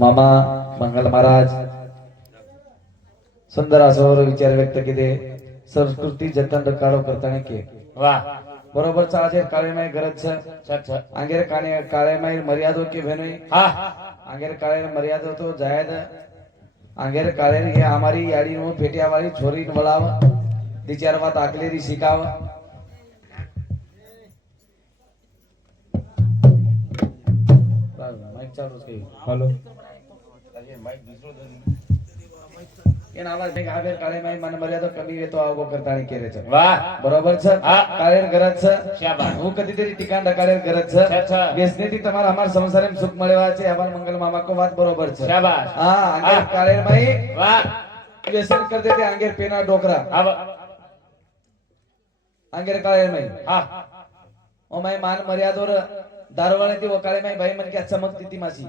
मामा मंगल महाराज सुंदर असोर विचार व्यक्त केले संस्कृती जतन काढो करताना के वाह बरोबर चाचे काळेमाई गरज सच आंगेर काने काळेमाई मर्यादो के भेनोई हा आंगेर काळे मर्यादो तो जायद आंगेर काळे ये हमारी याडी नो पेटिया वाली छोरी बोलाव विचार बात आकलेरी शिकाव माइक चालू છે हेलो એન આવાજ મેં આવેર કાળે માં મન મર્યાદો કમી રે તો આવો કરતાણી કેરે છે वाह બરોબર છે હા. કાળેર ગરજ છે શાબાશ. હું કદીતરી ટીકાણ ડકાળેર ગરજ છે છે. બેસનેથી તમારા અમાર સંસારમાં સુખ મળવા છે અમાર મંગલ મામા કો વાત બરોબર છે शाबाश હા આંગેર હા. કાળેર માં वाह વ્યસન કર દેતે આંગેર પેના ડોકરા अब આંગેર કાળેર માં हाँ ओ मैं मान मर्यादोर दारवाळे ती वकाळे में भाई मन क्या चमकती ती मासी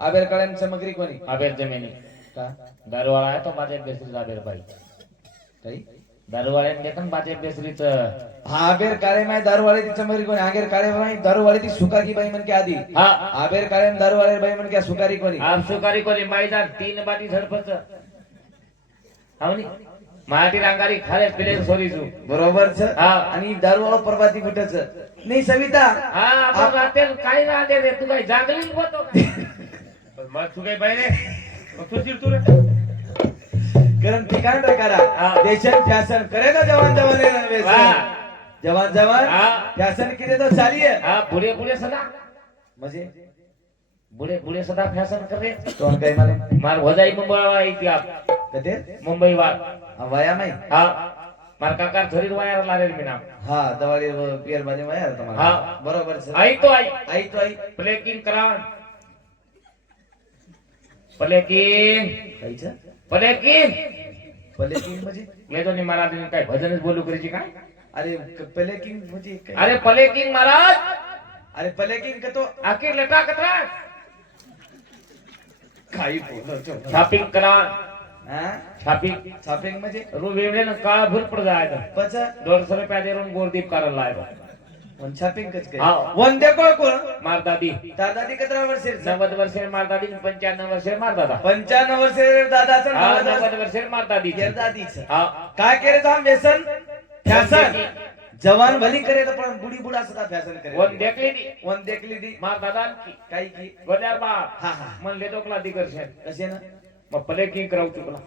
आबेर काळे में चमकरी कोणी आबेर जमिनी का दारू वाला है तो बाजे बेसरी आबेर भाई काही दारू वाले ने पण बाजे बेसरी तर आबेर काळे में दारवाळे ती चमकरी कोणी आंगेर काळे में दारवाळे ती सुकाकी भाई मन क्या आधी हा आबेर काळे में दारवाळे भाई मन क्या सुकारी कोणी आप सुकारी कोली मैदान 3 बाटी झडपच हावनी माटी रांगारी खाले पिले सोरी जू बरोबर छ हा. आणि दारवाळो परवाती कुठच नाही सविता हा आपण राते काय राहते रे तू काय जागली होतो पण मग तू काय बाहेर तू चिरतू रे कारण ठिकाण रे करा हा. देशन शासन करे तो जवान जवान रे वाह. जवान जवान हा. शासन किती तो चालिए हा बुढे बुढे सदा म्हणजे बुढे बुढे सदा फॅशन कर रे तोंड काय माने मार भजाई मुंबई इथे आप कते मुंबई वार वाया माई हा मार काका धरीर वायर लारेल मी नाम हा दवाळी पियर मध्ये वाया तुम्हाला हा. बरोबर छ आई तो आई आई तो आई प्लेकिंग करा प्लेकिंग काही छ प्लेकिंग पहिले किंग म्हणजे येतो नि महाराज काय भजनच बोलू करायची काय अरे पहिले किंग म्हणजे काय अरे प्लेकिंग महाराज अरे पहिले किंग कतो आखिर लटा कतरा काही बोलो चो शॉपिंग करा हा शॉपिंग शॉपिंग म्हणजे रू वेवले ना काळा भूर पड जायचं पच 150 रुपया देऊन गोरदीप करायला लायला वन शॉपिंग कच काय हा. वन दे कोण कोण मार दादी दादादी कतरा वर्षे 90 वर्षे मार दादी 95 वर्षे मार दादा 95 वर्षे दादाचं हा 90 90 वर्षे मार दादी दादीच हा काय करे तो हम व्यसन फॅशन जवान भली करे तो पण बुडी बुडा सुद्धा फॅशन करे वन देखली नी वन देखली दी मार दादा की काही की गोद्या बा हा हा मन ले दोकला दिगरशे कसे ना मग प्लेकिंग कराव चुकला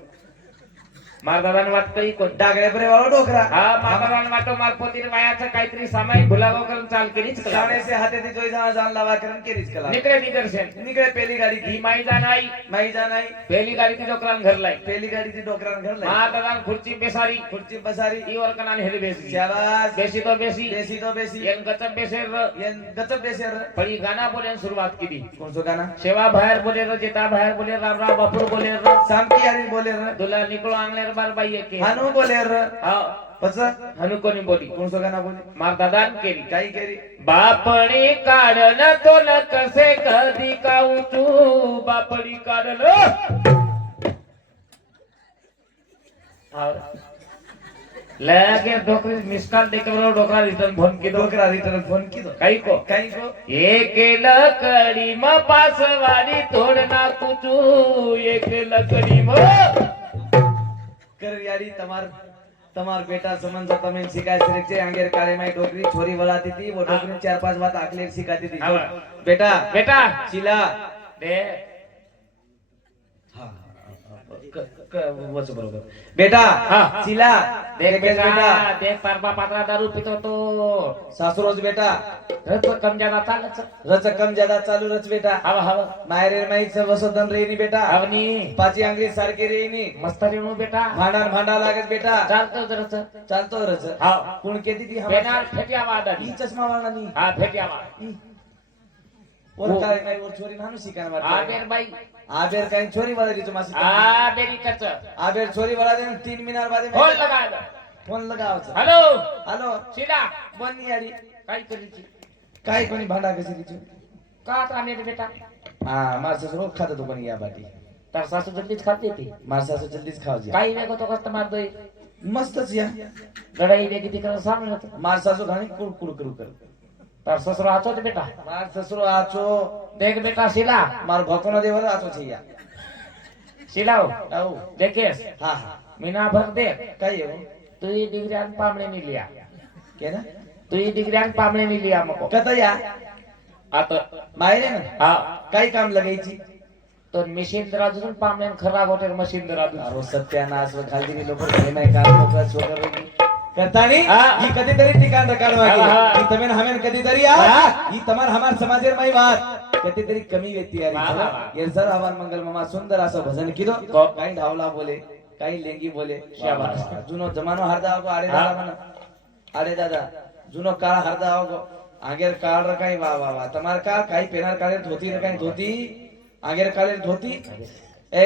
मार दादाने वाटतंय कोण डागळे परे वाळो डोकरा हा मातारान वाटो मार पोतीने वायाचं काहीतरी सामायिक भुलागो करून चाल केलीच कला जाणे से हाते ती जोई जान लावा करून केरीच कला निकळे दिगरशे निकळे पेली गाडी ही की माई जाणाई माई जानाई पहिली गाडी ती डोकरान घरलाई पेली गाडी ती डोकरान घरला मार दादान खुर्ची बेसारी खुर्ची बसारी ई वरकनान हेली बेसी शाबाश बेसी तो बेसी बेसी तो बेसी येन गचप बेसेर येन गचप बेसेर पडी गाना बोलेन सुरुवात केली कोणसो गाना सेवा बाहेर बोले र जेता बाहेर बोले रामराव बापूर बोले र सामकी यारी बोले र तुला निकळो आंगलेर बार बाई एके हानू बोले र हा पच हनु कोणी बोली कोणसो गाना बोले मार दादान केली काही केरी बापडी काढल तो न कसे कधी काऊचू बापडी काढल लगे डोकरी मिस कॉल देके बोलो डोकरा रिटर्न फोन की दो डोकरा रिटर्न फोन की दो काही को काही को एक लकड़ी म पासवारी तोड़ना कुचू एक लकड़ी म कर यारी तमार बेटा समन जो तमें सिखाए सिरके आंगेर काले में डोकरी छोरी वलाती थी वो डोकरी 4-5 बात आकले सिखाती थी हाँ। बेटा बेटा चिला दे हाँ वच बरोबर बेटा हाँ। चिला देख बेटा बेटा देख परबा पात्रा दारू पितो तो सासुरोज बेटा रच कम ज्यादा चालच रच कम ज्यादा चालू रच बेटा हवा हवा मायरे माईच वसोदन रेनी बेटा अवनी पाची अंगली सारखी रेनी मस्त रेणू बेटा भांडा लागत बेटा चालतो जरच चालतो रच हा कोण केती ती पेनार फेटिया वादा ही चष्मा वाला नी हा फेटिया वा और काय नाही और छोरी नानू शिकान मार आबेर बाई आबेर काही छोरी वाला दी मासी आबेरी कच आबेर छोरी वाला दे 3 मीनार बादे फोन लगा फोन लगावच हेलो हॅलो सीधा बनी यारी काय करीची काय कोणी भांडा कशी दिचू का आता मेरे बेटा हा मार सासू रोज खात तो पण या बाटी तर सासू जल्दीच खाते ती मार सासू जल्दीच खाव जी काही वेगो तो कस्टमर दोय मस्तच या लढाई वेगळी तिकडे सामने मार सासू घाणी कुड कुड करू कर તાર સસરો આચો જ બેટા માર સસરો આચો દેખ બેટા શીલા માર ભકોનો દેવર આચો છે યા શીલાઓ આવું દેખેસ હા હા મીના ભર દેખ કઈ એવું તું ઈ ડિગ્રી પામણે ની લિયા કે ને તું ઈ ડિગ્રી પામણે ની લિયા મકો કતયા આ તો માયરે ને હા કઈ કામ લગાઈ છી તો મશીન દરાજુ ને પામણે ખરાબ હોટેલ મશીન દરાજુ તારો સત્યાનાશ વખાલજી લોકો ઘેમે કામ મોકલ છોકરો કરતા ની હા. ઈ કદી તરી ઠिकाण રકાડવા હા, હા. ઈ તમે હમેન કદી તરી આ હા. ઈ તમાર હમાર સમાજેર માં વાત કદી તરી કમી વ્યક્તિ વાહ, વાહ, આરી વાહ. ये सर हवन मंगल मामा सुंदर असं भजन किदो को. काही ढावला बोले काही लेंगी बोले शाबास. जुनो जमानो हरदा आवगो आडे हा. दादा मन आडे दादा जुनो काळ हरदा आवगो आगेर काळ रकाई वाह वाह वाह तमार काळ काही पेनार काळे धोती रकाई धोती आगेर काळे धोती ए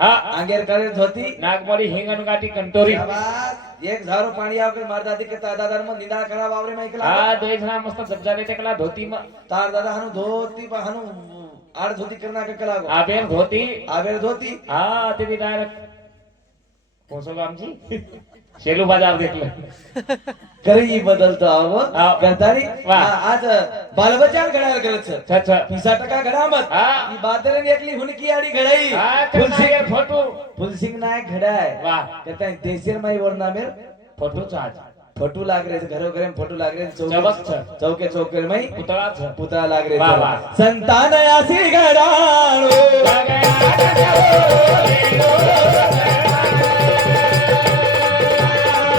હા आगेर काळे धोती નાગમોરી હિંગન ગાટી કંટોરી शाबाश एक झारो पाणी आवके मार दादी के दादा मन निंदा करा वावरे में एकला હા દોઈ જણા મસ્ત જબજારે ટેકલા ધોતી માં तार दादा हनु धोती पा हनु आड धोती करना के कलागो આ બેન ધોતી आवेर धोती હા તેની ડાયરેક્ટ કોસો ગામજી શેલુ બાજાર દેખ લે करी बदलतो आव हा. करतारी वाह. आज बालबच्चा घडायला करत छ છ છ 30% घडामत हा. ई बादरे एकली हुनकी आडी घडाई હા फुलसिंग કરનાગર ફોટો फुलसिंग नायक घडाय વાહ करता देशेर माई वरना मेर ફોટો ચાજ फोटो लाग रे घरो घरे में फोटो लाग रे जबस छ. चौके चौके में પુતળા છે पुतळा लाग रे वाह, वाह. संतान आसी घडाळो संतान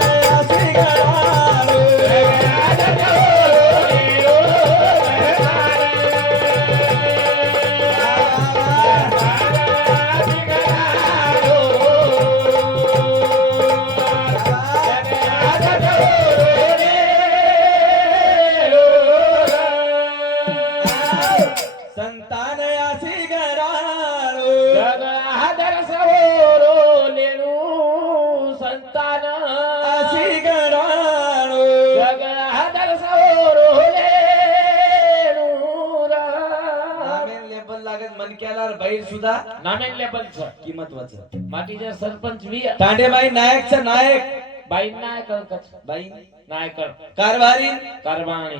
आसी घडाळो संतान आसी घडाळो संतान आसी घडाळो नामेन लेबल लागत मनक्याला बाहेर सुद्धा નામેન લેબલ છે किंमत वाच માટી જે સરપંચ વી तांडेबाई नायक च नायक બાઈ નાય કળકચ बाई નાય કળ कारभारी કરવાણી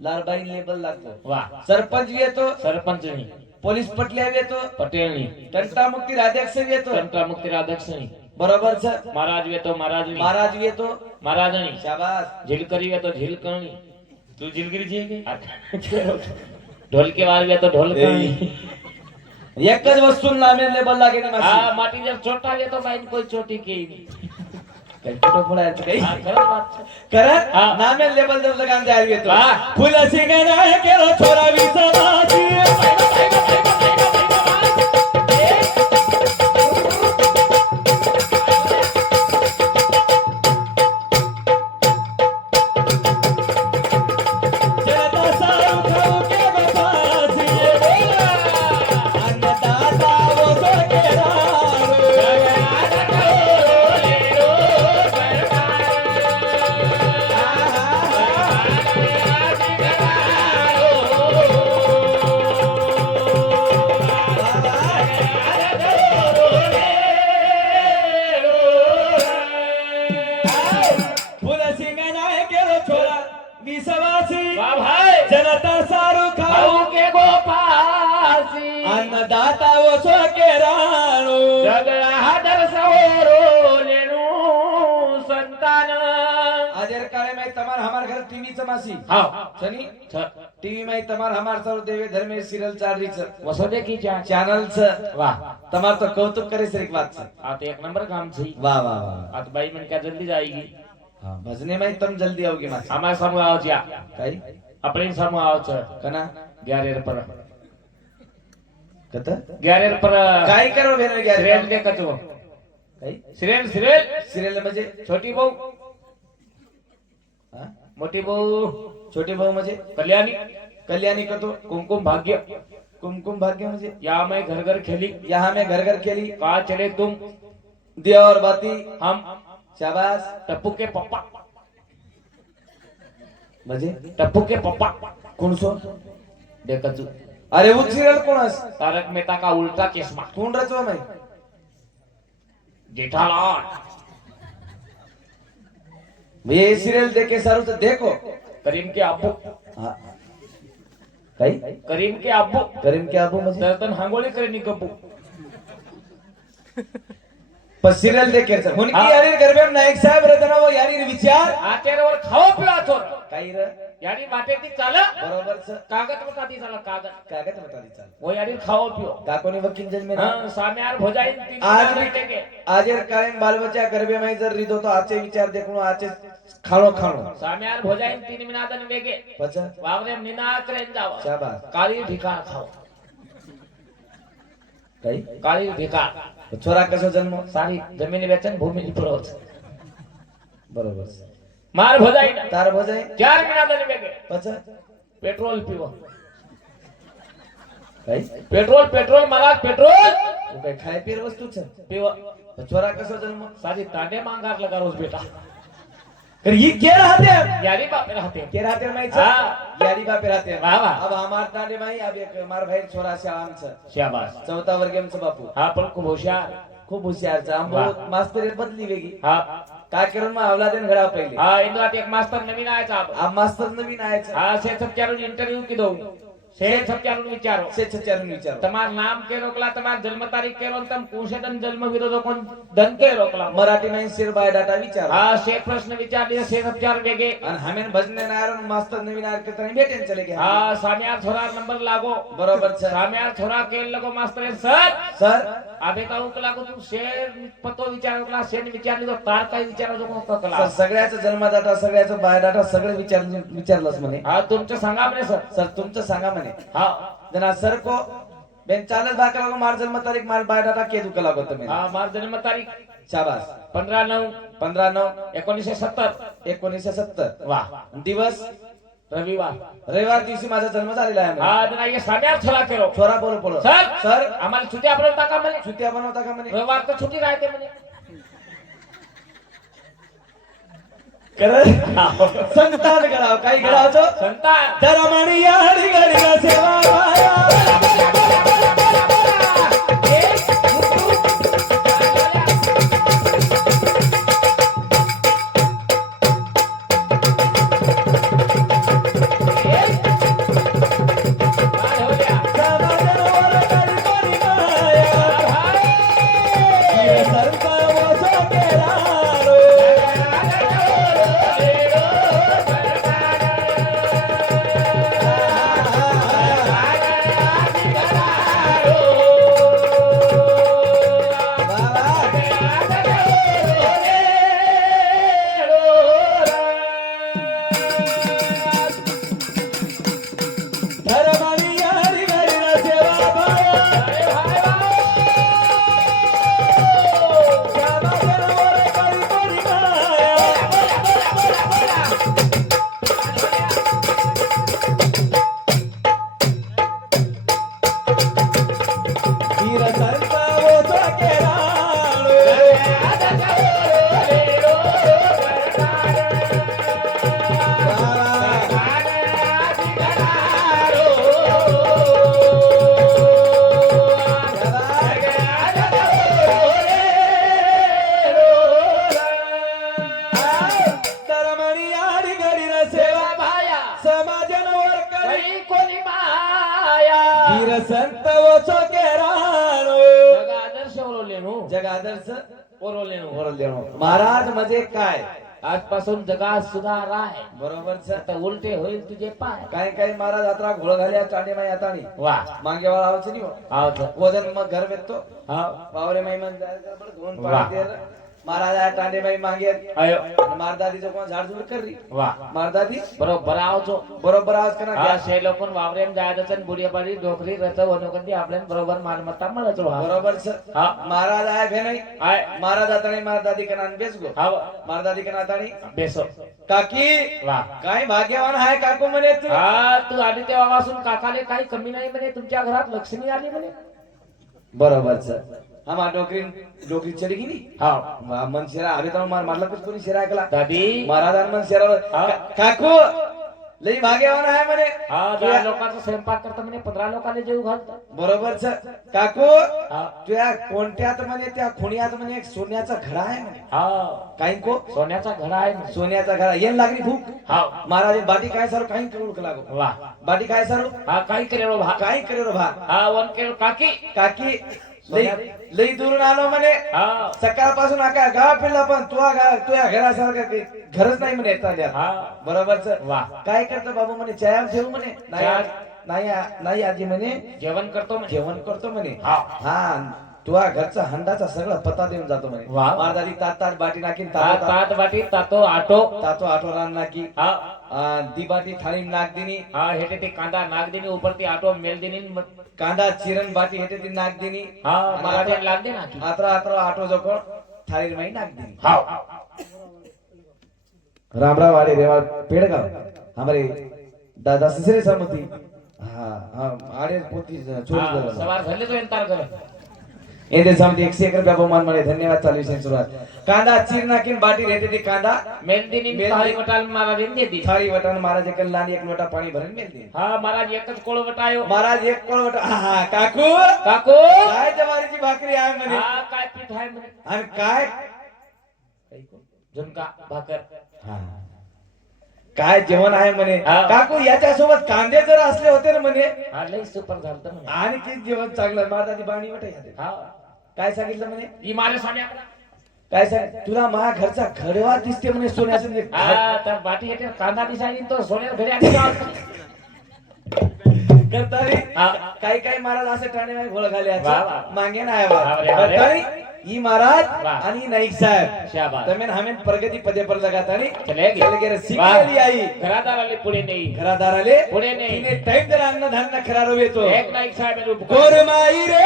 लालबाई लेबल लागतो વાહ सरपंच बी येतो સરપંચની पोलीस पटल्या बी येतो પટેલની टंटा मुक्ती राध्यक्ष बी येतो તંત્ર મુક્તિ રાધક્ષની बरोबर छ મહારાજ વે તો મહારાજની महाराज बी येतो મહારાજની शाबास झील करी वे तो झील करणी तू झील करी जी ढोल के वार वे तो ढोल करणी एकच वस्तू नामेन लेबल लागे ने मासी हाँ माटी जब छोटा वे तो बाइन कोई छोटी की काही फोटो फोडायचं काही हाँ खरंच बात છે. करत हा. नामेन लेबल जर लगान जायला येतो वाह. फुल सिंगना केलो छोरा विसवासी जनता सारू खाऊ के बसासी अन्नदाता वो सो के फुल सिंगना केलो छोरा विसवासी वाह भाई जनता सारू खाऊ खाऊ के गोपासी अन्नदाता वो सो के राणू जग हादर सवरो लेनु संतान आजर काळे में तमार हमार घर टीवी च मासी हाँ सनी छ टीवी में तमार हमार सर देवे धर्मे सीरियल चाल रही छ वसोदे की चा चैनल छ वाह तमार तो कौतुक करे से एक बात छ आ तो एक नंबर काम छी वाह वाह वाह आ तो बाई मन क्या जल्दी जाएगी हाँ भजने में तम जल्दी आओगे मासी हमारे समूह आओ छा काई अपने समूह आओ छ कना 11 पर कत 11 पर काय करो भेन गया सिरेल के कचो काई सिरेल सिरेल सीरियल म्हणजे छोटी बहू हाँ? मोटी बहू छोटे भाऊ म्हणजे कल्याणी कल्याणी कतो कुमकुम भाग्य कुमकुम भाग्य म्हणजे या मैं घर घर खेली यहाँ में घर घर खेली कहा चले तुम दिया और बाती हम शाबाश टप्पू के पप्पा म्हणजे टप्पू के पप्पा कोण सो देखचू अरे वो सिरियल कोणस तारक मेहता का उल्टा चश्मा कोण रचवा नाही जेठालाल ये सिरियल देखे सारू तो देखो करीम के अब्बू हा काही करीम के अब्बू करीम के अबू म्हणजे दर्दन हांगोळी करीनी कब्बू पण सिरियल देखे सर म्हणून हा. की यारी गरबे नायक साहेब रचना वो यारी विचार आतेरवर खाओ पिवा थोर काही र यानी वाटे की चाल बरोबर सर कागद बताती चाल कागद कागद बताली चाल वो यानी खाओ पियो काकोनी वकील जज में हाँ सामे यार हो जाए तीन आज दिन लेके आज कायम बाल बच्चा गरबे में जर रिदो तो आचे विचार देखणो आचे खाणो खाणो सामे यार हो जाए तीन मिनादन वेगे पचा वावरे मिना करेन जावा शाबास काली ढिका खाओ काही काली ढिका छोरा कसो जन्म सारी जमीन वेचन भूमी पुरवत बरोबर सर मार हो जाए तार भजाय 4 मिनादन वेगे पचा पेट्रोल पिवो काही पेट्रोल पेट्रोल मला पेट्रोल तू काही खाय पीर वस्तू छ पिवो छोरा कसो जन्म सारी तांडे मांगार लगा रोज बेटा तर ही के राहते यारी बाप राहते के राहते माहित हा. यारी बापे राहते वा वा. अब हमार तांडे माई अब एक मार भाई छोरा से आमचं शाबास चौथा वर्गेमचं बापू हा पण खूप हुशार खूप हुशार आम वा. मास्तर बदली वेगळी हा काय करून मग अवलादेन घडा पहिले हा इंदुरात एक मास्तर नवीन आयचा आ मास्तर नवीन आयचं हा से सब चारों इंटरव्यू की दो से सब चारों विचारो से छचारून विचार तमार नाम के रोकला तमार जन्म तारीख के रोकला तम कोणसे दन जन्म विरोध कोण दन के रोकला मराठी में सिर बाय डाटा विचार हा से प्रश्न विचारले से सब चार वेगे आणि हमेन भजने नायर मास्तर नवीन आयर के तने भेटेन चले गए हा साम्यार थोड़ा नंबर लागो बरोबर सर साम्यार थोड़ा केल लगो मास्तर सर सर आबे का उकला को तू शेर पतो विचार उकला शेर विचारली तो तार काय विचार जो सर ककला सगळ्याचं जन्मदाता सगळ्याचं बायोडाटा सगळं विचारलंच म्हणे हा तुमचं सांगा म्हणे सर सर तुमचं सांगा म्हणे हा जना सर को बेन 40 बाका को मार जन्म तारीख मार बायोडाटा के दुका लागत तुम्ही हा मार जन्म तारीख शाबास 15/9 15/9 1970 1970 वाह दिवस रविवार रविवार दिवशी माझा जन्म झालेला आहे हा जना ये साम्यार थोडा केलो छोरा बोल बोल सर सर आम्हाला सुट्टी आपलं का म्हणे सुट्या बनवता का म्हणे रविवार तर सुट्टी राहते म्हणे कर संतान गडाव काही गडावचो संता दरमणी याडी गडीला सेवा वाया समाजवर करी करी माया सरका वसो केरारो दरमणी याडी गडीला सेवा वाया समाजवर करी करी माया वीर सरका वसो केरारो दरमणी याडी गडीला सेवा भाया समाजनवर करी करी कोणी माया वीर संत वसो केरारो जगा आदर्श ओरवलेनु जगादर्श ओरवलेनु महाराज म्हणजे काय आजपासून जगात सुधार आहे बरोबर सर आता उलटे होईल तुझे पाय काय काय महाराज आता घोळ घाल्या चांडे माई आता नाही वा मागे वाला आवच नाही हो. आवत वदन मग घर वेतो हा वावरे माई मन जायचं बरं धुवून वाह. पाणी देर महाराज आया टांडे माई मागे आयो मारदादीचं कोण झाड झुड कररी वा मारदादी बरोबर आवचो बरोबर आवाज करा हा शे लोकन वावरेम जायचं बुडियापाडी डोकरी रच वनोकंती आपल्याला बरोबर मालमत्ता मिळतो हा बरोबर सर हा महाराज आया भे नाही आय महाराज आता नाही मारदादी का नान बेस गो हा मारदादी का नाता नाही बेसो काकी वा काय भाग्यवान आहे काकू म्हणे तू हा तू आधी तेव्हापासून काकाले काही कमी नाही म्हणे तुमच्या घरात लक्ष्मी आली म्हणे बरोबर सर हा डोकरी चली गेली हा मन शेरा अरे तर मारला कुछ कोणी शेरा ऐकला दादी महाराजांना मन शेरा हा. काकू लई भाग्यवान आहे म्हणे हा 10 लोकांचा स्वयंपाक करता म्हणे 15 लोकांना जेव घालता बरोबर सर काकू हा तुया कोणत्यात म्हणे त्या खुणियात म्हणे एक सोन्याचा घडा आहे म्हणे हा काही को सोन्याचा घडा आहे म्हणे. सोन्याचा घडा येन लागली भूक हा महाराज बाटी काय सर काही करू लागो वा बाटी काय सर हा काही करेलो भा काही करे रे भा हा वन केलो काकी काकी लई लई दुरून आलो म्हणे हा सकाळपासून आका गाव फिरला पण तुझ्या घरासारखं काही घरच नाही म्हणे ताज्या हा बरोबर सर वा काय करतो बाबू म्हणे चहा ठेवू म्हणे नाही चहा? नाही नाही आजी म्हणे जेवण करतो म्हणे जेवण करतो म्हणे हा हा तुझ्या घरचा हंडाचा सगळा पत्ता देऊन जातो म्हणे वा. महाराजांनी तात तात बाटी नाकीन हा तात बाटी तातो आटो तातो आठवरा नाकी हा दी बाटी थाळी नाक दिनी हा हेटे ते कांदा नाग देनी ऊपर ती आटो मेल देनी कांदा चिरण बाटी हेते ती नाक दिनी हा मराठी लाग दे ना की आत्रा आत्रा आटो जको थाळी माई नाक दिनी हा रामराव वाले रेवा पेड़गांव हमारे दादा ससरे समती हाँ हाँ आड़े पोती छोरी हा, जरा सवार झाले तो एंतार कर एंदे समती 101 रुपया बहुमान मळे धन्यवाद चालू विषय सुरुवात कांदा चिरना किन बाटी रहते थी कांदा मेल देनी मेल थाळी देनी. वटाल मारा देन दे दी थाळी वटान महाराज एक लानी एक लोटा पाणी भरून मेल दे हा महाराज एकच कोळ वटायो महाराज एक कोळ वटा हा काकू काको काय जवारीची भाकरी आहे म्हणे हा काय पीठ आहे म्हणे आणि काय झुणका भाकर हा. काय जेवण आहे म्हणे हा. काकू याच्यासोबत कांदे जर असले होते ना म्हणे हा लई सुपर झालत म्हणे आणि ते जेवण चांगलं महाराजांची बाणी वाटे हा काय सांगितलं म्हणे ही मारे सान्या काय सांग तुला माझ्या घरचा घडवा दिसते म्हणे सोन्याचं म्हणजे हा तर बाटी हेटे कांदा दिसायनी तो सोन्यात घरी आली का करतारी हा. काही काही महाराज असे ठाणे मागे घोळ घाले वा, वा. मागे नाही वा, रे, वा, रे. करतारी ई महाराज वा. आणि नाईक साहेब शाबास तमेन हमें प्रगती पदे पर लगातानी चले गे चल गे सिकली आई घरादार आले पुढे नाही घरादार आले पुढे नाही. तिने टाइम जर अन्न धान्य खरारो येतो एक नाईक साहेब ने उपकार गोरमाई रे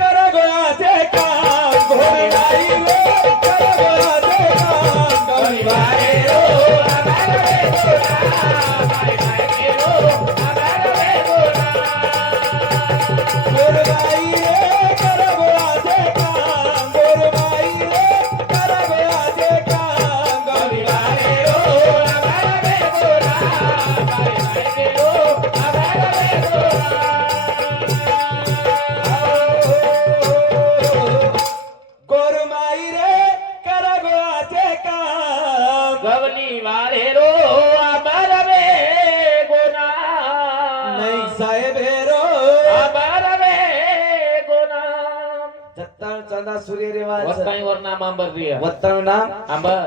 कर गोयाचे काम गोरमाई रे कर गोयाचे काम गोरमाई रे गोरमाई रे कर गोयाचे काम गोरमाई रे कर गोयाचे काम गोरमाई गोरमाई रे कर गोयाचे काम गवली वाले रो अमर वे गुना नाही साहेब हेरो अमर वे गुना दत्ताळ चांदा सूर्य रेवाज वस्ताई वरना मांबर रिया वत्ताळ नाम अंबर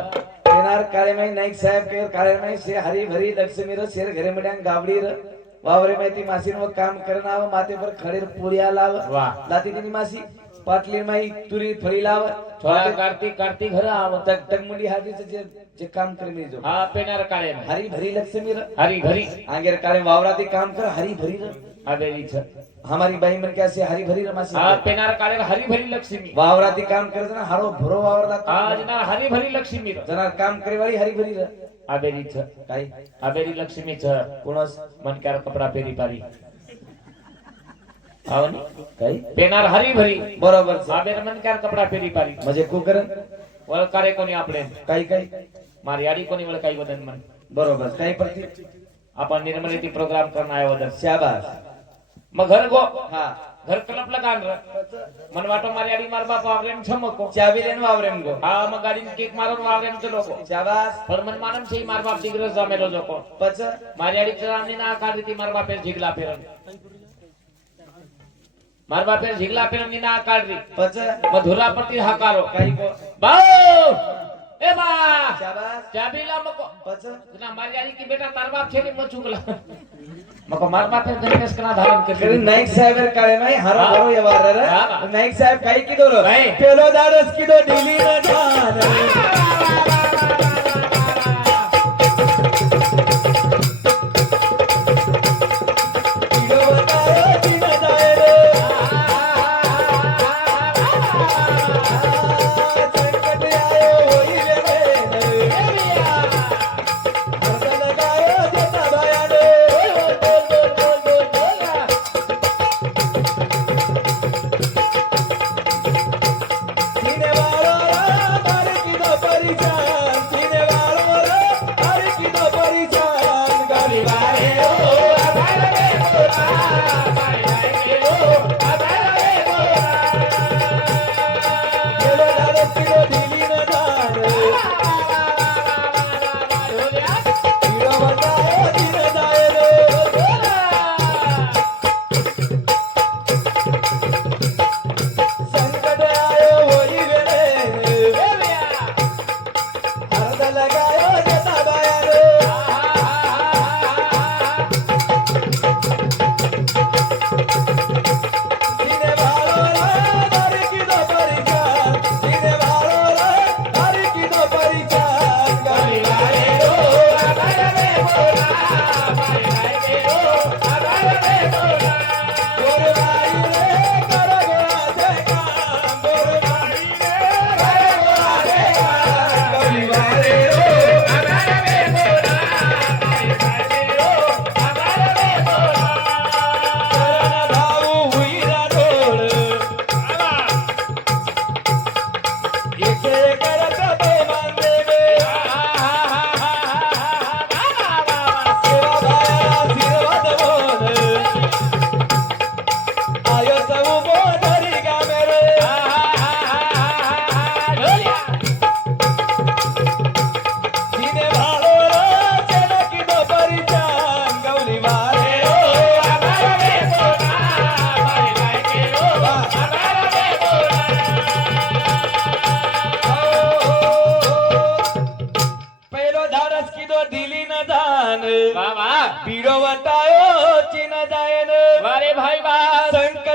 येणार काळेमाई नाईक साहेब के काळेमाई से हरी भरी लक्ष्मी र शेर घरे मड्यान गावडी र वावरे माहिती मासीन व काम करनाव माते पर खडीर पुळ्या लाव वाह लाती तिनी मासी पाटली माई तुरी फळी लाव थोडा कार्तिक घर आव तक टगमुंडी हातीचं जे काम करे मी जो हा पेनार काळे हरी भरी लक्ष्मी र हरी घरी आंगेर काळे वावराती काम कर हरी भरी र हवेली छ हमारी बाई मन कैसे हरी भरी र मासी हा पेनार काळे हरी भरी लक्ष्मी वावराती काम करत ना हारो भरो वावर हा लागतो जना हरी भरी लक्ष्मी जना काम करे वाली हरी भरी र हवेली छ काय हवेली लक्ष्मी छ कोणास मनकार कपडा पेरी पारी आवनी काय पेनार हरी भरी बरोबर છે. आबेर मनकार कपडा पेरी पारी म्हणजे कुकरण वळकारे कोणी आपले काही काही मारी याडी कोणी वळकाई वदन मन बरोबर काही प्रति आपण निर्मलिती प्रोग्राम करना आहे वदन शाबास मग घर गो हा घर कलप लगान र मन वाटो मारी याडी मार बाप वावरेम छमको चाबी लेन वावरेम गो हा मग गाडी केक मारून वावरेम चलो को शाबास पण मन मानम छे मार बाप दिग्रज जामेलो जोको पच मारी याडी चरानी ना काढी ती मार बापेर झिगला फेरन मार बापेर झिगला फेरन नी ना काढी पच मधुरा पटी हाकारो काही को बाऊ ए बा शाबास चाबीला मको पच ना मारी याडी की बेटा तार बाप छे म चुकला मको मार बापेर गणेश कना धारण करी कर नाईक साहेब काळे माई हारो हा. भरो व्यवहार रे हा, हा. नाईक साहेब काही की दोरो काय? पेलो दारस की दो दिली न जान किलो बतायो दिन जाए रे संकट आयो होई रे हरदल लगायो जता बयाने सीने वालो मार की दो परिचय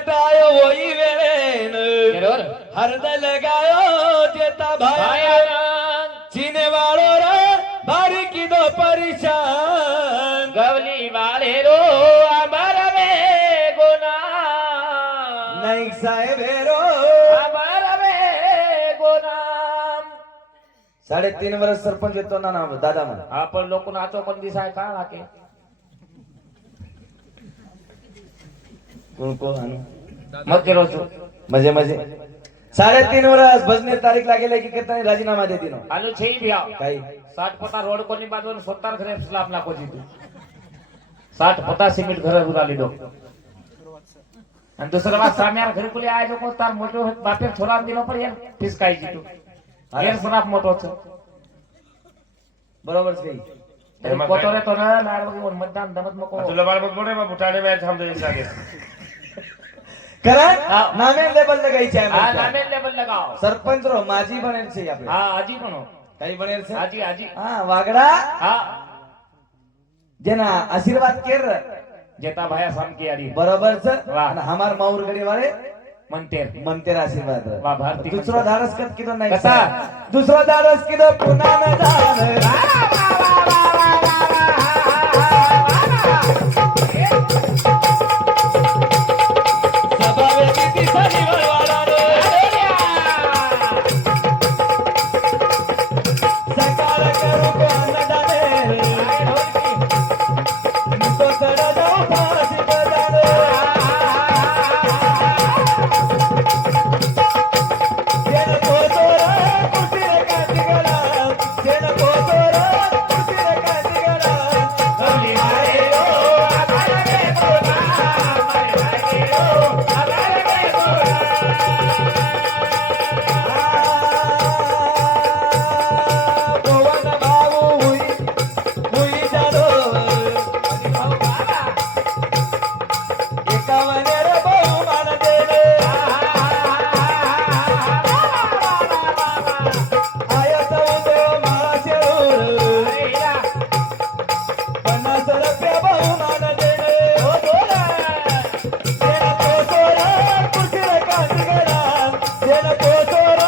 संकटायो होई वेळेन बरोबर हरद लगायो जेता भाया चीने वाळो रे भारी की दो परेशान गवली वाले रो अमर में गुना नहीं साहेब रो अमर में गुना 3.5 वर्ष सरपंच येतो ना ना दादा म्हण आपण लोक नाचो पण दिसाय का वाके कोण कोण आणू मग केलो तू मजे मजे 3.5 वर्ष भजने तारीख लागेल की कीर्तन राजीनामा देती नो आलू छई भी आओ काही 60 पता रोड कोणी बाजून 70 घरे स्लॅब नाकोची तू 60 पता सिमेंट घर उराली डो आणि दुसरा बात साम्यार घरी कुली आय जो को तार मोठो बापेर छोरा दिलो पण यार फिस काय जी तू यार सराप मोठो छ बरोबर काही कोटोरे तो ना लाड वगैरे मतदान दमत मको तुला बाळ मग बोले मग बुटाडे बाहेर थांबतो एक जागे करा हा. नामे लेवल लगायचे हा आहे नामे लेवल लगाओ सरपंच रो माझी बनेल છે આપણે हा आजी म्हणो काही बनेल છે आजी आजी हा वागडा हा जेना आशीर्वाद केर जेता भाया सामकी आडी बरोबर છે વાહ. અને हमार माऊर गडी वाले मंतेर मंतेर आशीर्वाद वाह, भारती दुसरो मंतेर. धाडस कत किदो नाही कसा? दुसरो धाडस किदो पुन्हा न जाण सभावे किती सारी वळवाडा रे सकाळ करू कोण डाले तो चढ जाऊ फाशी बजाले जेन कोतोर कुटीर काटिगला जेन कोतोर कुटीर काटिगला हल्ली मारे रो आभार रे बोला मारे लागे रो आभार रे बोला भुवन भाऊ हुई जालो एकावनेर बहुमान देणे आयत उदय महाशेरूर 50 रुपया बहुमान देणे जेन कोसोर कुटीर कांतगडा जेन कोसोर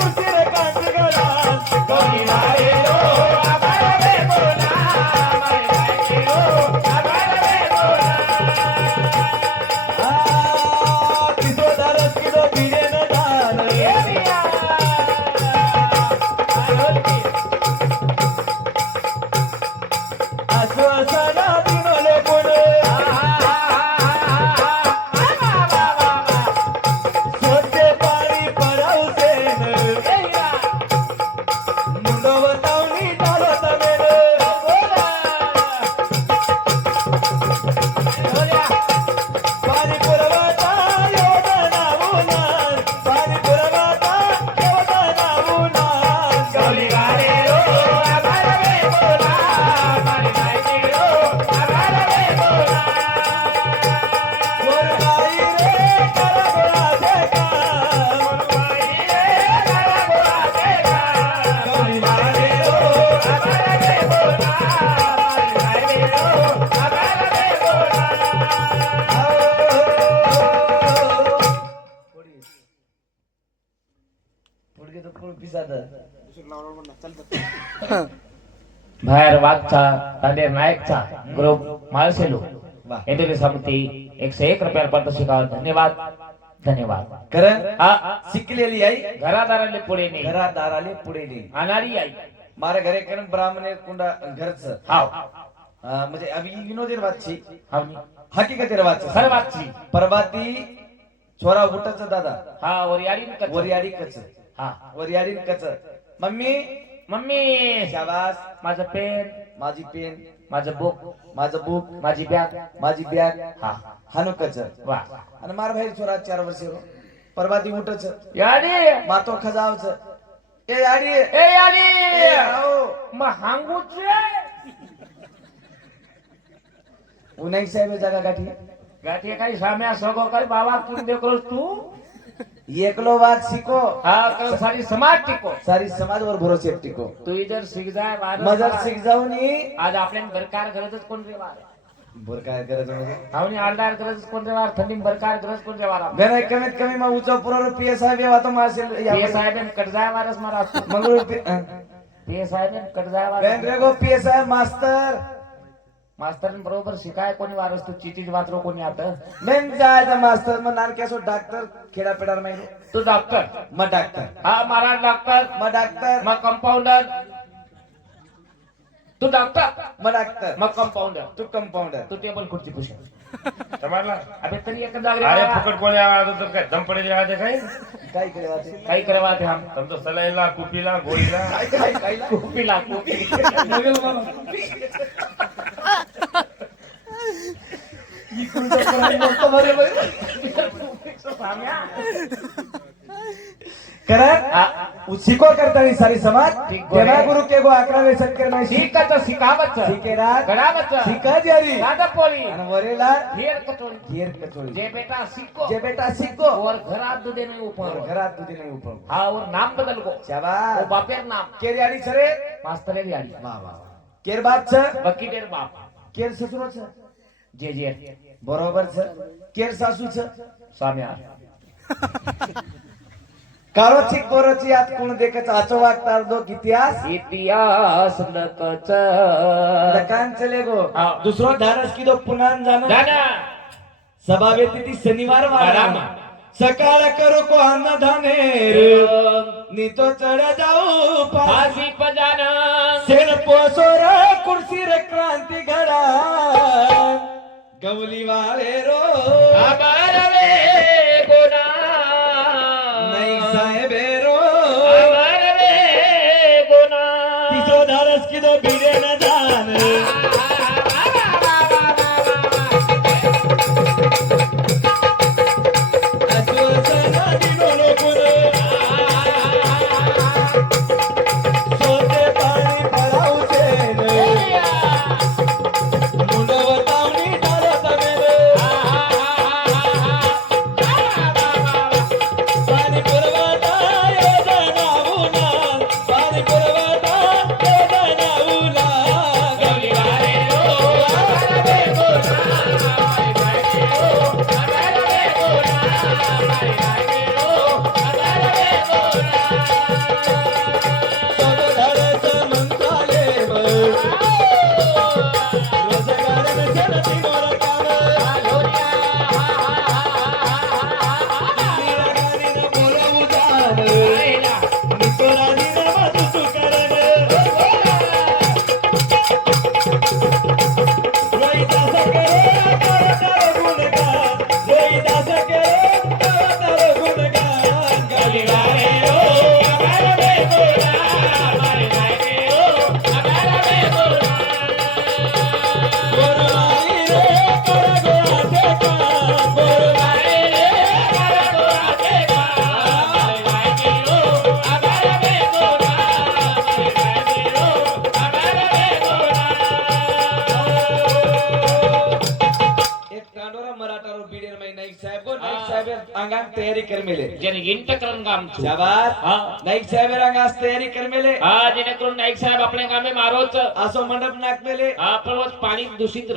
कुटीर कांतगडा कोणी नाही रो आभार रे बोला मारे नाही रो आभार रे बोला किसो दारस किदो भिडे न दान आश्वासना दिनोले पुढे सोचे पाणी पडावसेन मुंडवतावणी चालत मेन पाणी पुरवता योजना उन्हान पाणी पुरवता योजना उन्हान गवली गारे रो आभार रे बोला मारे नाही रो आभार रे बोला गोरबाई रे करगोळाचे काम गोरबाई रे करगोळाचे काम गवली गारे रो आभार रे बोला मारे नाही रो आभार रे बोला थोडी तो कोण पिसाद बाहेर वाघचा तांडेर नायकचा ग्रुप माळसेलो वाह. एंडोली समिती 101 रुपया पारितोषिकावर धन्यवाद धन्यवाद कारण हा शिकलेली आई घरादाराले पुढे ने घरादाराले पुढे नेईल अनारी आई मारा घरे कारण ब्राह्मणे कुंडा घरच हाव म्हणजे अभी विनोदेर वाची हावनी हकीकतेर वाची खरं वाची परबाती छोरा उठच दादा हा वरियाडी कच वरियाडी कच हा वरियाडी कच मम्मी मम्मी शाबास माझं पेन माझी पेन माझं बुक माझं बुक माझी बॅग माझी बॅग हा हानू कच वा आणि मार भाई छोरा 4 वर्ष परबाती उठच याडी मातो खजावच ए याडी ए याडी आओ मग हांगूचे उन्हाई साहेब जागा गाठी गाठी काही साम्या सगो काही बाबा किम देखोस तू एकलो वाद शिको हा कल सारी समाज टिको सारी समाजवर भरोसे टिको तू इधर सीख जाय मजर शिक जाऊनी आज आपल्यान घरकार घरच कोण रे वार बर काय करायचं म्हणजे आवनी आलदार गरज कोणत्या वार थंडी बरकार गरज कोणत्या वार गण कमीत कमी मग उचा पुरा पीएस साहेब यावा तो मासेल पीए साहेब कटजाय वारस मारा मंगळूर पीए साहेब कटजाय गण वारस रे गो पीएस साहेब मास्तर मास्तर बरोबर शिकाय कोणी वारस तू चिठीच वाचरो कोणी आता मेन जायचं मास्तर मग नान कसो डॉक्टर खेडा पेडार माहिती तू डॉक्टर मग डॉक्टर हा मारा डॉक्टर मग डॉक्टर मग कंपाऊंडर तू डॉक्टर मग डॉक्टर मग कंपाऊंडर तू कंपाऊंडर तू टेबल खुर्ची पुशी समजला अबे तरी एक जागे अरे फुकट कोणी आवाज होतो काय दम पडे आवाज काही काय केलं वाचे काही करवा ते हम तुम तो सलाईला कुपीला गोळीला काय काय काय कुपीला कुपी नगल मला इकडून तर करायला मस्त बरे करा शिको करता नहीं सारी समाज ठीक बोले। देवा गुरु के गो 11 संकर में शिकत शिकावच शिकेरा गडावच शिका जारी दादा पोली आणि वरेला हेर कटोरी घेर कचोरी जे बेटा सीखो जे बेटा शिको और घरात दुधे नहीं ऊपर और घरात तुझे नहीं ऊपर हाँ और नाम बदल को शाबाश वो बापेर नाम केर याडी सरे मास्तर याडी वाह वाह केर बाप छ वकीलेर बाप केर ससुरो छ जे जे बरोबर छ केर सासू छ साम्या कारोची कोरोची आत कोण देखच आचो वागतार दो इतिहास इतिहास नकच लकान चले गो हाँ। दुसरो धारस की दो पुनान जाना जाना सभावे तिथी शनिवार वारा आराम। सकाळ करो को अन्नधाने नी तो चढ जाऊ फांसी पजाना सेन पोसोर कुर्सी रे क्रांती घडा गवली वाले रो अमर वे गुना नाही साहेबे रो अमर वे गुना तिसरो धारस की दो भिडे न जान असुर सना दिनो लोकुन सोते पाणी पराउचे मुंडवतावणी धरत मेरे पाणी पुरवठा योजना उला पाणी पुरवठा योजना उला गलिवारे रो अमर वे गुना अमर वे गुना अमर वे गुना सोनो धरत मंत्रालय रोजगार नसेल तिनोर काम निरागारीनं बोलवू जाण निकोराजीनं मधुसू करण रोहिदास करे करतर गुणगान रोहिदास करे करतर गुणगान गलिवारे रो अमर वे गुना अमर वे गुना गोरवाई रे कर गोळाचे काम गोरवाई एक कांडोरा मराठा रो बीडेर मै नाईक साहेब गो नाईक साहेब अंगांग तयारी कर मेले शाबास नाईक साहेब अंगास तयारी कर मेले जेणेकरून नाईक साहेब आपल्या कामे मारोच असो मंडप नाक मेले आपण रोज पाणी दूषित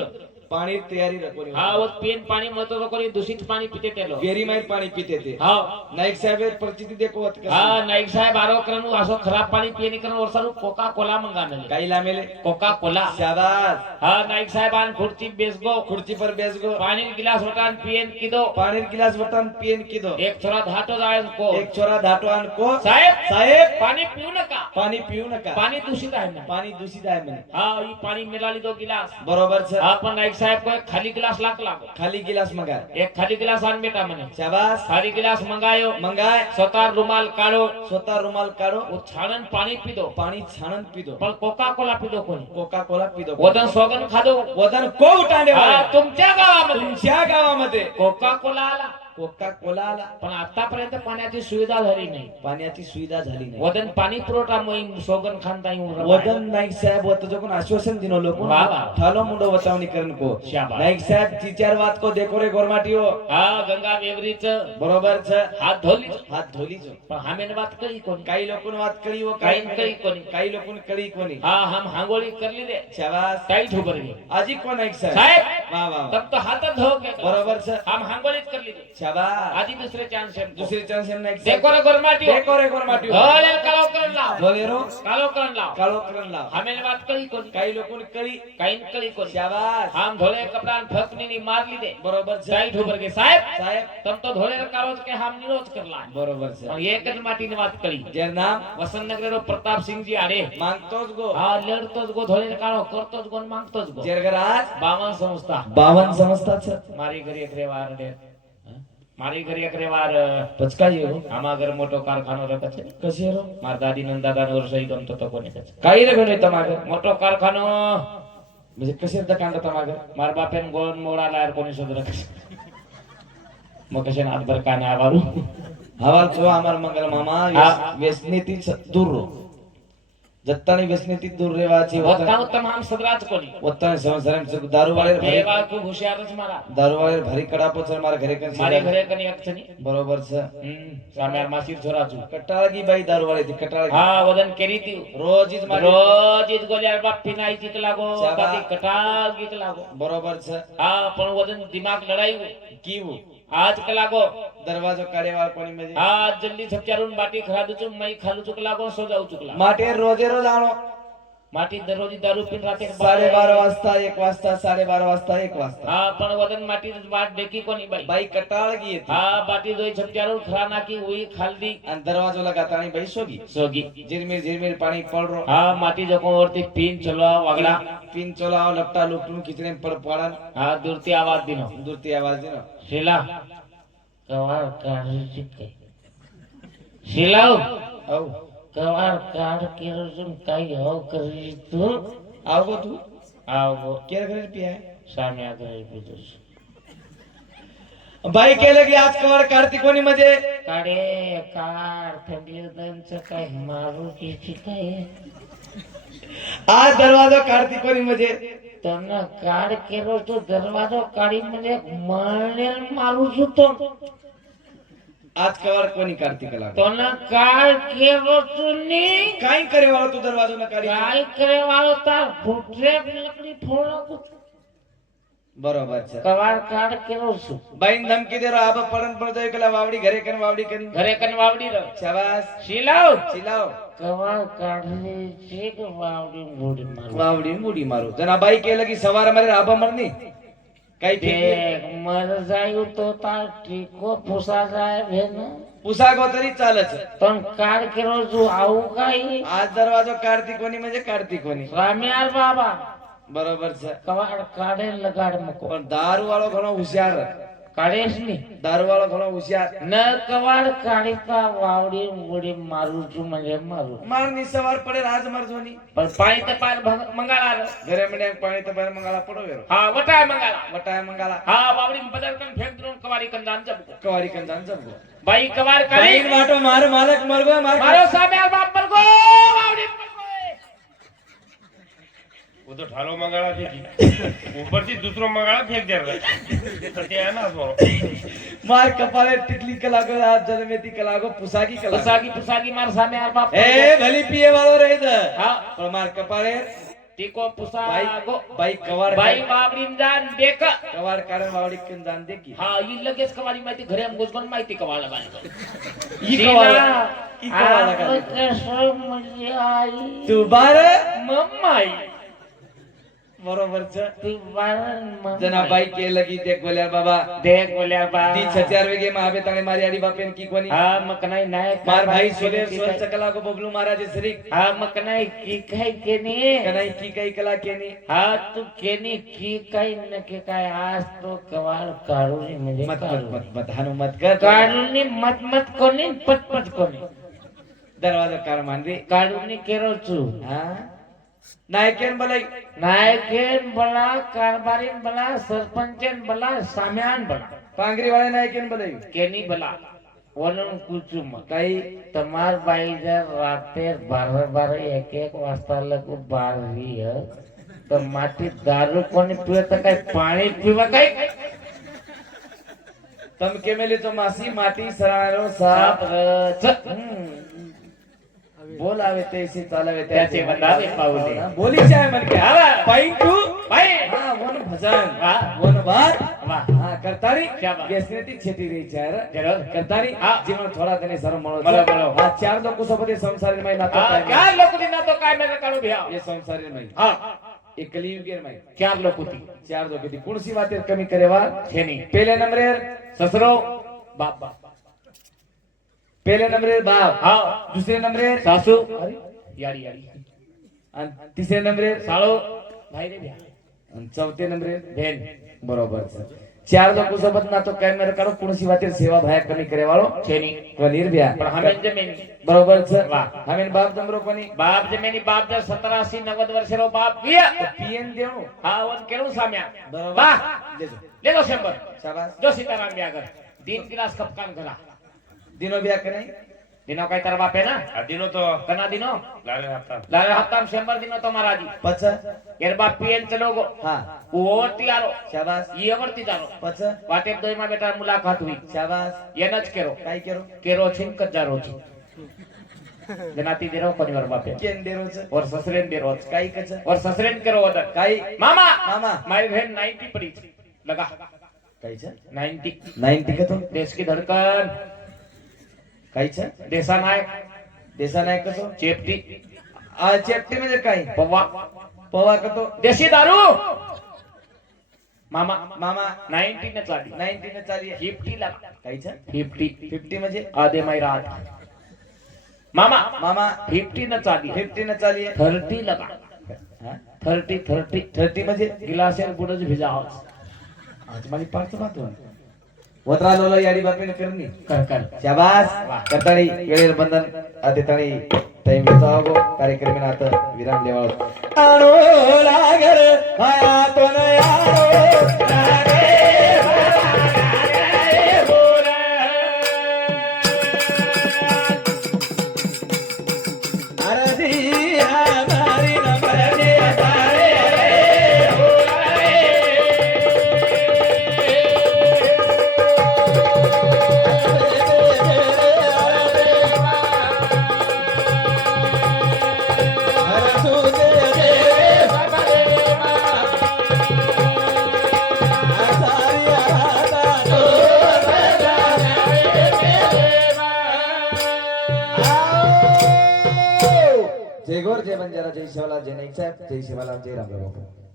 पाणी तयारी रखोनी हा वो पेन पाणी महत्व कोणी दूषित पाणी पिते ते लोक गेरी माहीत पाणी पिते ते हा नाईक साहेब परिस्थिती देखो होत हा नाईक साहेब आरो करनु असो खराब पाणी पिये करन वर्षानु कोका कोला मंगाने काही लामेले कोका कोला शाबास हा नाईक साहेब आन खुर्ची बेसगो खुर्ची पर बेस गो पाणी गिलास वटान पियन किदो पाणी गिलास बटन पियन किदो एक छोरा धाटो जाय को एक छोरा धाटो आन को साहेब साहेब पाणी पिऊ नका पाणी पिऊ नका पाणी दूषित आहे ना पाणी दूषित आहे म्हणे हा ही पाणी मिळाली दो गिलास बरोबर सर आपण नाईक साहेब को एक खाली गिलास लागो खाली गिलास मंगा एक खाली गिलास आन बेटा म्हणे शाबास खाली गिलास मंगायो मंगाय स्वतः रुमाल काढो स्वतः रुमाल काढो वो छानन पाणी पिदो पाणी छानन पिदो पण कोका कोला पिदो कोणी कोका कोला पिदो वदन सोगन खादो वदन को उठांडे हा, तुमच्या गावामध्ये तुमच्या गावामध्ये कोका कोला आला कोका कोला आला पण आतापर्यंत पाण्याची सुविधा झाली नाही पाण्याची सुविधा झाली नाही वदन पाणी पुरवठा मोहीम सोगन खान ताई वदन नाईक साहेब होत जो कोण आश्वासन दिनो लोक वा वा. ठालो मुंडो वतावणी करण को को शाबास. नाईक साहेब चिचार वात को देखो रे गोरमाटीओ हा गंगा वेवरीच बरोबर छ हात धोली हात धोली जो पण हामेन વાત કરી कोणी काही लोकून वात कळी व काही कळी कोणी काही लोकून कळी कोणी हा हम हांगोळी करली दे शाबास टाईट उभर गे आजी कोण नाईक साहेब साहेब वा वा वा. तब तो हात धो के बरोबर छ हम हांगोळीच करली दे शाबास आधी दुसरे चान्स है दुसरी चान्स नाईक देखो रे गोरमाटी देखो रे गोरमाटीओ धोले कालो करण लाव धोलेरो कालो करण लाव काळो करण लाव हामेन વાત કરી कोणी काही लोकून कळी काही कळी कोणी शाबास हम धोले कपड़ा फकनी नी मार ली दे बरोबर छ टाईट उभर गे साहेब साहेब તમ તો ધોળેર કાળો જ કે હામ નિરોધ કરલા बरोबर छ પણ એક જ માટીની વાત કરી जे नाम વસંતનગરનો પ્રતાપસિંહજી આડે मागतोच गो હા લડતો જ ગો ધોળેર કાળો કરતો જ ગો ને માંગતો જ ગો जेरगर आज 52 સંસ્થા 52 समजता छ મારી ઘરે એક રેવાર દે મારી ઘરે એક રેવાર पचकाजी हो આમાં ઘર મોટો કારખાનો રખે છે कशी रो માર દાદી નંદાદાન વર્ષ ગમતો તો કોને છે काही रे गणे तमागे મોટો કારખાનો म्हणजे कशी रे कांड तमागे માર બાપેન ગોળ મોડા લાયર કોની શોધ રખે મો કશે નાથ ભર કાને આવારું हवाल तो अमर मंगल मामा हा. व्यसनेती दूर रो जत्तानी व्यसनेती दूर रेवाची વત્તાનું તમામ સદરાજ કોની वत्तानी संसारम से दारू वाले એ વાત ખૂબ હોશિયાર જ મારા दारू वाले भारी कड़ा पचर मार घरे कर મારી ઘરે કની એક છે ની बरोबर छ સામે માસીર છોરા છું कटाळगी बाई दारू वाले थी कटाळगी હા વદન કેરી તી रोज इज मारी રોજ જ ગોલ્યાર બાપ પીનાઈ ચીક લાગો શાબાશ. કાતી કટાલ ગીત લાગો बरोबर छ હા પણ વદન દિમાગ લડાયું कीव આજ કે લાગો दरवाजो काढे वाळ कोणी म्हणजे હા જલ્દી છપચાरून માટી ખરાદુ છું મઈ ખાલુ ચુક લાગો સોજાऊ ચુક લાગો माटे रोजे रोज आणो માટી દરરોજ દારૂ પીન રાતે 12:30 वाजता 1 वाजता 12:30 वाजता 1 वाजता હા પણ વદન માટી વાટ દેખી કોની બાઈ बाई कटाळगी येते હા બાટી જોઈ છપચાरून ખરા નાખી હુઈ ખાલદી आणि दरवाजो लगातानी बाई सोगी સોગી झिरमिर पाणी पडरो હા માટી જોકો વરતી પીન ચલો વાગડા पिन चोलाव लपटा लुपटून खिचडे पड पडाल હા દૂરથી આવાજ દીનો दूरती आवाज दिनो શીલા કવાર કાઢી કે શીલાઓ औ કવાર કાઢ કેરો જમ કાઈ હો કરી તું आवगो तू આવો केर घरे पिया સામે આગળ પીધું बाई केलं की आज कवर कार्तिक कोणी म्हणजे કાડે કાર થંડી દંચ કાઈ મારું કીધી કાઈ आज दरवाजा कार्तिक कोणी म्हणजे તને કાઢ કેરો તો દરવાજો કાઢી મને મારેલ મારું છું તો आज कवर कोणी कार्तिक लाग તને કાઢ કેરો છું ની काय करे वाळो तू दरवाजो न काढी કાઈ કરે વાળો તાર ફૂટરે લકડી ફોડો बरोबर છે કવાર કાઢ કેરો છું बाई धमकी दे रो आबा पडन पण जाय कला वावडी घरे कन वावडी कन ઘરે કન વાવડી રહો शाबास શીલાવ चिलाव કવાર કાઢી છે કે વાવડી મોડી મારું वावडी मुडी मारू जना बाई केलं की सवार मारे आबा मरनी काही ठीक देख मर जायू तो तार टीको पुसा जाय भेन पुसागो तरी चालच पण काढ केरो जो आऊ काही आज दरवाजो कार्तिक कोणी म्हणजे कार्तिक कोणी स्वाम्यार बाबा बरोबर છે કવાડ કાઢે લગાડ મૂકો પણ દારૂ વાળો ઘણો હોશિયાર કાઢેશ ની દારૂ વાળો ઘણો હોશિયાર ન કવાડ કાઢીતા વાવડી ઉડી મારું છું મને મારું મારની સવાર પડે રાજ મરજોની પણ પાણી તો પાર મંગાળા ઘરે મને પાણી તો પાણી મંગાળા પડો વેરો હા વટાય મંગાળા વટાય મંગાળા હા વાવડી બદલ કન ફેંક દઉં કવાડી કન જાન જબ કવારી કંજાન જબગો ભાઈ કવાડ કરી બાઈન વાટો માર માલક મરગો માર મારો સામ્યાર બાપ પર ગો વાવડી પર ગો वो तो ठालो मंगाड़ा फेंकी ऊपर से दूसरो मंगाड़ा फेंक दे रहा तो क्या है ना वो मार कपाळे टिकली कलागो आज जन्मेती कलागो पुसागी कलागो पुसागी पुसागी मार साम्यार बाप ए भली पिये वाळो रे इथं. હા पण मार कपाळे ટીકો बाई પુસાગો बाई कवाड બાઈ વાવડીમ જાન દેખ कवाड कारण वावडी कंजान दे की હા ઈ लगेच કવાડી માહિતી ઘરે આમ ઘुसगोन माहिती कवाला बाई ई कवाड ई कवाड का कसं म्हणजे आई तू बार मम्माई बरोबर छ ती बार जना बाई के लगी ते गोल्या बाबा देख बोल्या बा ती 6 वेगे माबे ताणे मारी आडी बापेन की कोणी हा मग नाही नाही मार भाई सोले सोल चकला को बबलू महाराज श्री हा मग नाही की काय केनी कनाई की काही कला केनी हा तू केनी की काय नके काय आज तो कवाड काढून म्हणजे मत मत मत मत हानु मत कर काढून मत मत कोणी पटपट कोणी दरवाजा कार मांडरी काढून केरो छू हा नायकेन बलाई नायकेन बला कारभारीन बला सरपंचन बला साम्यान बला पांगरी वाले नायकेन बलाई केनी बला वनून कुचुम काही तमार बाई जर राते 12 1 1 वाजता लगू बारवी तर माती दारू कोणी पिवे तर काय पाणी पिवा काय तमके मेले तो मासी माटी सरारो साप बोलावे तैसे चालावे त्याचे बनावे पाऊले. बोलीचे आहे मन के आवा. पाई टू बाई हा वन भजन वाह. वन बात वाह. हा करतारी क्या बात. व्यसनेती छेती रे चार जरूर. करतारी हा. जीवन थोडा तने सर मळो मला बोलो. हा चार दो कुसोपती संसारी मै नातो हा, काय चार लोक ना तो काय मेरे काढू भ्या ये संसारी मै हा एक कलियुगे मै चार लोक होती चार दो किती कोणसी बातें कमी करेवा छेनी पहले नंबर ससरो बाप बाप पहले नंबर बाप हा दुसरे नंबर सासू यारी यारी आणि तिसरे नंबर साळो भाई रे भ्या आणि चौथे नंबर बेन बरोबर सर चार लोक सोबत ना तो काय मेरे काढो कोणसी बातें सेवा भाया कमी करे वाळो छेनी वनीर ब्या पण हमें जमेनी बरोबर सर वाह. हमें बाप जमरो कोणी बाप जमेनी बाप जर 17-80-90 वर्ष रो बाप किया पीएन देणो हा वन केळू साम्या बरोबर वाह देजो ले लो 100 शाबास जो सीताराम ब्यागर 3 गिलास कपकान करा दिनो ब्या करे दिनो काय तर बाप है ना आदिनो तो कना दिनो लारे हप्ता लारे हप्ता 100 दिनो तो महाराजी पच यार बाप पीएन चलो गो हा ओवरती आलो शाबास ये वरती जालो पच वाटे दोयमा बेटा मुलाकात हुई शाबास येनच केरो काय केरो केरो छिन कज्जारो छी जनाती देरो कोणीवर बापे केन देरोच और ससरेन देरो काय कच और ससरेन केरो वदर काय मामा मामा मारी बहन 90 पड़ी थी लगा कायच 90 90 का तो देश की धड़कन कायच देसा नायक देसा नाही का तो चेपटी आ चेपटी म्हणजे काय पव्वा पवा का तो देशी दारू मामा मामा 90 ने चाली 90 ने चाली 50 लगा कायच 50 50 म्हणजे आधे माई रात मामा मामा 50 न चाली 50 ने चाली 30 लगा हा 30 30 म्हणजे गिलासेर गुडज भिजाव आज माझी पाच बात वत्रा लोला याडी बापीने करनी कर कर शाबास वाह. करताळी वेळेर बंधन अतिताळी टाइम घेतो कार्यक्रम आता विराम देवाळ आणो लागर माया तो जय गोर जय बंजारा जय शिवाला जय नाईक साहेब जय शिवाला जय रामदेव बापू